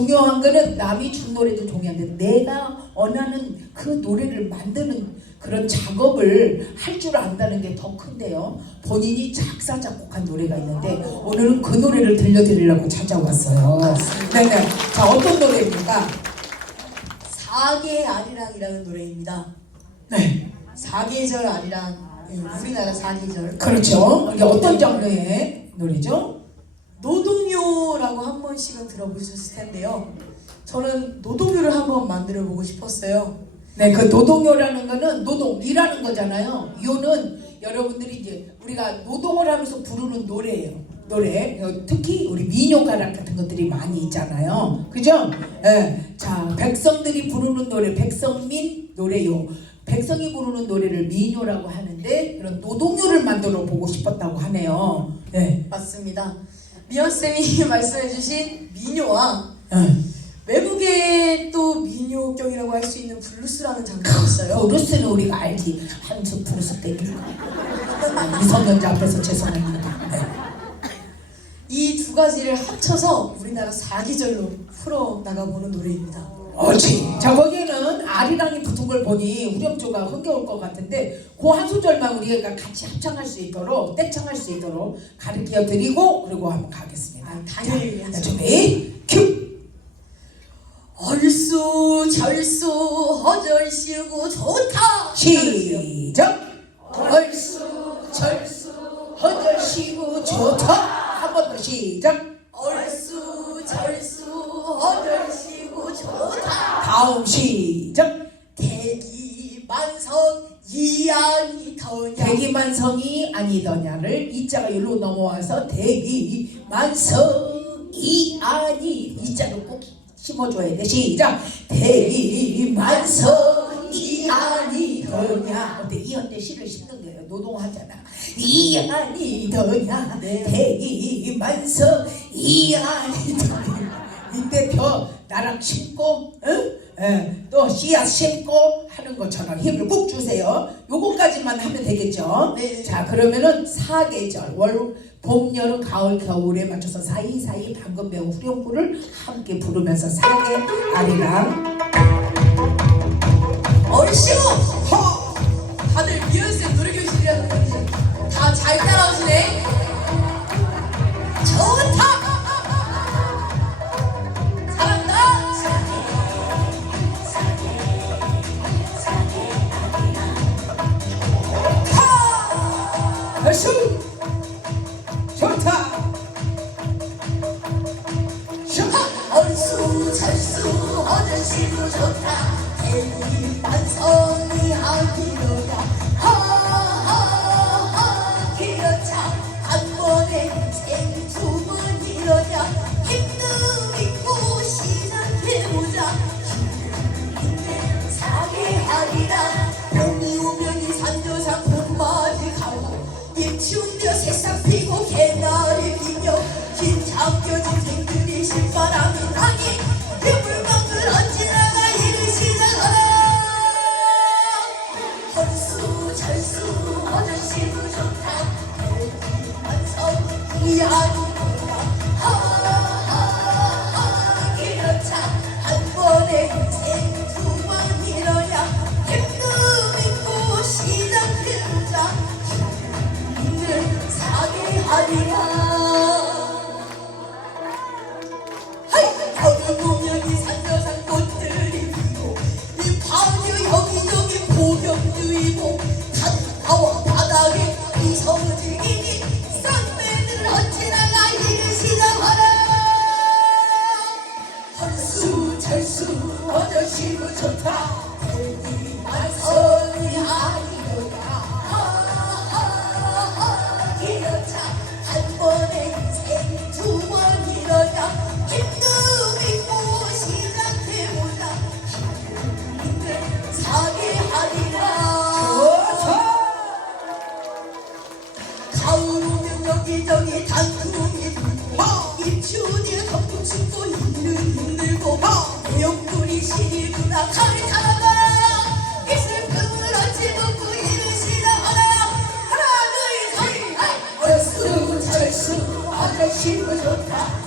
중요한 거는 남이 준 노래도 중요한데 내가 원하는 그 노래를 만드는 그런 작업을 할 줄 안다는 게 더 큰데요. 본인이 작사 작곡한 노래가 있는데 오늘은 그 노래를 들려드리려고 찾아왔어요. 네네. 자 어떤 노래입니까? 사계 아리랑이라는 노래입니다. 네. 사계절 아리랑 예, 우리나라 사계절 그렇죠. 이게 어떤 장르의 노래죠? 노동 요라고 한 번씩은 들어보셨을 텐데요. 저는 노동요를 한번 만들어 보고 싶었어요. 네, 그 노동요라는 거는 노동 일하는 거잖아요. 요는 여러분들이 이제 우리가 노동을 하면서 부르는 노래예요. 노래. 어, 특히 우리 민요 가락 같은 것들이 많이 있잖아요. 그죠? 예. 자, 백성들이 부르는 노래, 백성민 노래요. 백성이 부르는 노래를 민요라고 하는데 그런 노동요를 만들어 보고 싶었다고 하네요. 네. 맞습니다. 미연 쌤이 말씀해주신 민요와 예. 외국의 또 민요격이라고 할 수 있는 블루스라는 장르가 있어요. 브루스는 우리가 알지. 한수 브루스 땡기고. 미성년자 앞에서 죄송합니다. 네. 이두 가지를 합쳐서 우리나라 사계절로 풀어 나가보는 노래입니다. 아리랑이 붙은 걸 보니 우렴조가 흥겨울 것 같은데 그 한 소절만 우리가 같이 합창할 수 있도록 떼창할 수 있도록 가르쳐 드리고 그리고 한번 가겠습니다. 아, 당연히 자. 준비 큐. 얼쑤 절쑤 허절시고 좋다. 시작. 얼쑤 절쑤 허절시고 좋다. 한 번 더 시작. 얼쑤 절쑤 허절시고 좋다. 다음 시 대기만성이 아니더냐를 이자가 여기로 넘어와서 대기만성이 아니 이자를 꼭 심어줘야 돼. 시작. 대기만성이 아니더냐. 어때 이한테 시를 심는 거예요. 노동하잖아. 이 아니더냐. 네. 대기만성이 아니더냐. 이때 벼 나랑 심고 응? 예, 또 씨앗 심고 하는 것처럼 힘을 꼭 주세요. 요거까지만 하면 되겠죠. 네. 자 그러면은 사계절 월, 봄, 여름, 가을, 겨울에 맞춰서 사이사이 방금 배운 후렴구를 함께 부르면서 사계 아리랑 허. 얼쑤 좋다. 얼쑤 절쑤 어절시고 좋다. 대리만성이 긴 잠겨진 생들이 신바람이 나니 유물망을 얹지나가 일을 시작하라. 헐수 절수 어절시도 좋다. 만성이 아니구나 하하하 기어차 한 번에 생두번 이러냐. 힘도 있고 시작해보자. 힘을 사게 하리 춥고 힘을 힘들고 내용들이 시리구나. 가을 타나가 이 슬픔을 어찌 덮고 일을 시작하라. 하나 아저씨고 좋다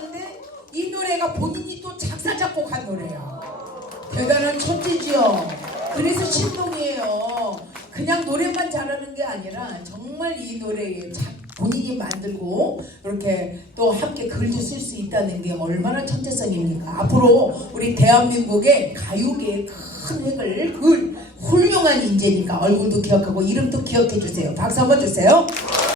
하는데 이 노래가 본인이 또 작사 작곡한 노래야. 대단한 천재지요. 그래서 신동이에요. 그냥 노래만 잘하는 게 아니라 정말 이 노래에 자- 본인이 만들고 이렇게 또 함께 글도 쓸 수 있다는 게 얼마나 천재성입니까? 앞으로 우리 대한민국의 가요계의 큰 획을 그 훌륭한 인재니까 얼굴도 기억하고 이름도 기억해 주세요. 박수 한번 주세요.